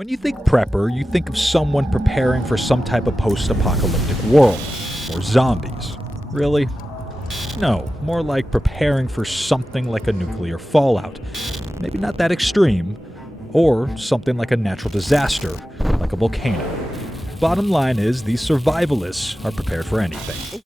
When you think prepper, you think of someone preparing for some type of post-apocalyptic world. Or zombies. Really? No, more like preparing for something like a nuclear fallout. Maybe not that extreme. Or something like a natural disaster, like a volcano. Bottom line is, these survivalists are prepared for anything.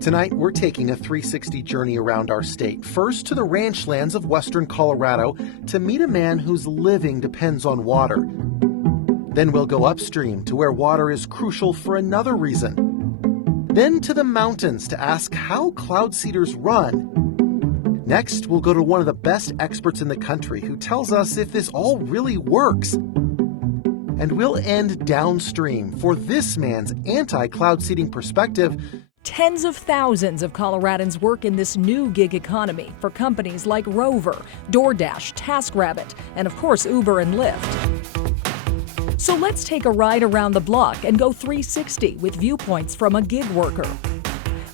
Tonight, we're taking a 360 journey around our state. First to the ranch lands of western Colorado to meet a man whose living depends on water. Then we'll go upstream to where water is crucial for another reason. Then to the mountains to ask how cloud seeders run. Next, we'll go to one of the best experts in the country who tells us if this all really works. And we'll end downstream for this man's anti-cloud seeding perspective. Tens of thousands of Coloradans work in this new gig economy for companies like Rover, DoorDash, TaskRabbit, and of course Uber and Lyft. So let's take a ride around the block and go 360 with viewpoints from a gig worker,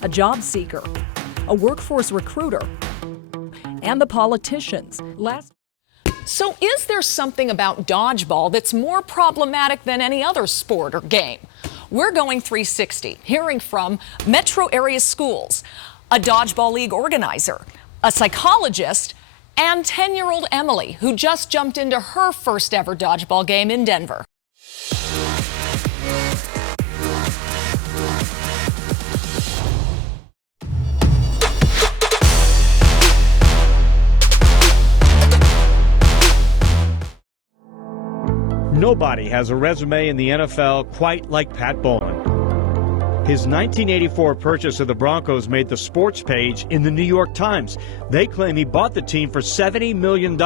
a job seeker, a workforce recruiter, and the politicians. So is there something about dodgeball that's more problematic than any other sport or game? We're going 360, hearing from metro area schools, a dodgeball league organizer, a psychologist, and 10-year-old Emily, who just jumped into her first ever dodgeball game in Denver. Nobody has a resume in the NFL quite like Pat Bowlen. His 1984 purchase of the Broncos made the sports page in the New York Times. They claim he bought the team for $70 million.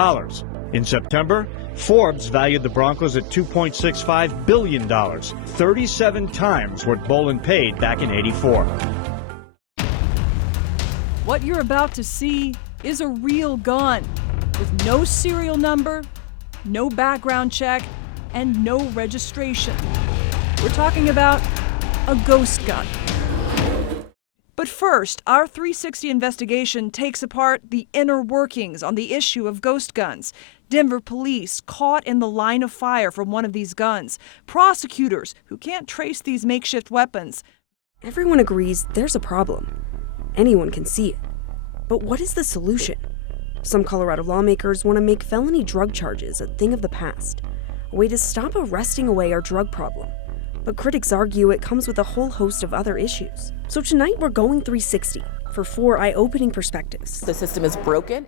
In September, Forbes valued the Broncos at $2.65 billion, 37 times what Bowlen paid back in '84. What you're about to see is a real gun with no serial number, no background check, and no registration. We're talking about a ghost gun. But first, our 360 investigation takes apart the inner workings on the issue of ghost guns. Denver police caught in the line of fire from one of these guns. Prosecutors who can't trace these makeshift weapons. Everyone agrees there's a problem. Anyone can see it. But what is the solution? Some Colorado lawmakers want to make felony drug charges a thing of the past, a way to stop arresting away our drug problem. But critics argue it comes with a whole host of other issues. So tonight we're going 360 for 4 eye-opening perspectives. The system is broken.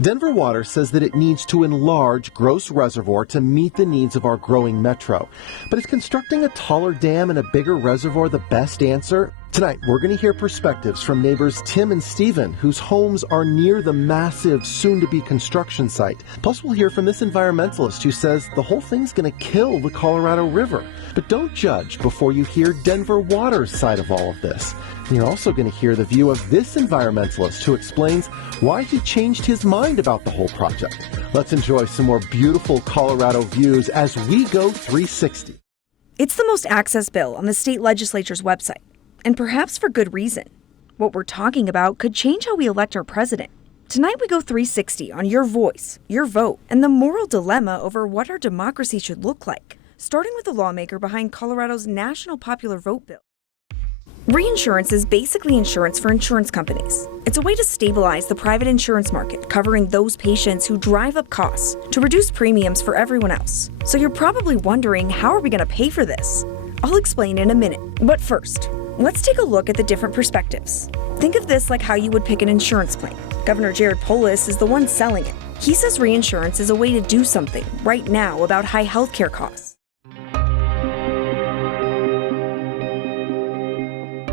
Denver Water says that it needs to enlarge Gross Reservoir to meet the needs of our growing metro. But is constructing a taller dam and a bigger reservoir the best answer? Tonight, we're going to hear perspectives from neighbors Tim and Stephen, whose homes are near the massive, soon-to-be construction site. Plus, we'll hear from this environmentalist who says the whole thing's going to kill the Colorado River. But don't judge before you hear Denver Water's side of all of this. And you're also going to hear the view of this environmentalist who explains why he changed his mind about the whole project. Let's enjoy some more beautiful Colorado views as we go 360. It's the most accessed bill on the state legislature's website. And perhaps for good reason. What we're talking about could change how we elect our president. Tonight we go 360 on your voice, your vote, and the moral dilemma over what our democracy should look like, starting with the lawmaker behind Colorado's National Popular Vote Bill. Reinsurance is basically insurance for insurance companies. It's a way to stabilize the private insurance market, covering those patients who drive up costs to reduce premiums for everyone else. So you're probably wondering, how are we going to pay for this? I'll explain in a minute. But first, let's take a look at the different perspectives. Think of this like how you would pick an insurance plan. Governor Jared Polis is the one selling it. He says reinsurance is a way to do something right now about high healthcare costs.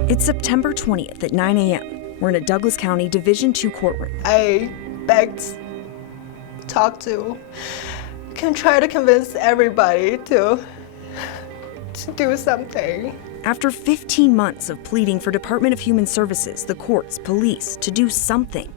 It's September 20th at 9 a.m. We're in a Douglas County Division II courtroom. I begged, talked to, can try to convince everybody to do something. After 15 months of pleading for Department of Human Services, the courts, police to do something,